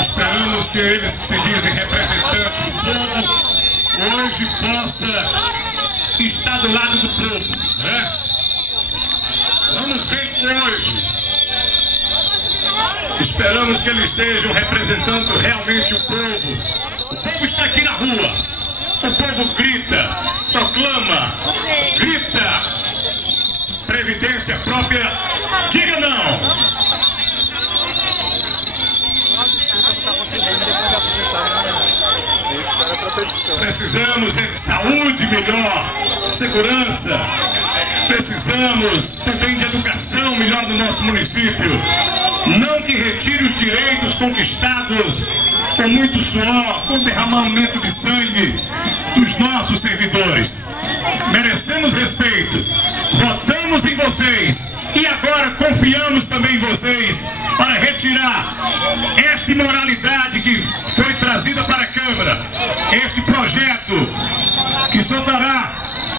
Esperamos que eles que se dizem representantes do povo hoje possa estar do lado do povo, né? Vamos ver hoje. Esperamos que eles estejam representando realmente o povo. O povo está aqui na rua. O povo grita, proclama, grita. Previdência própria, diga não. Precisamos de saúde melhor, segurança. Precisamos também de educação melhor no nosso município. Não que retire os direitos conquistados com muito suor, com derramamento de sangue dos nossos servidores. Merecemos respeito. Votamos em vocês e agora confiamos também em vocês para retirar esta imoralidade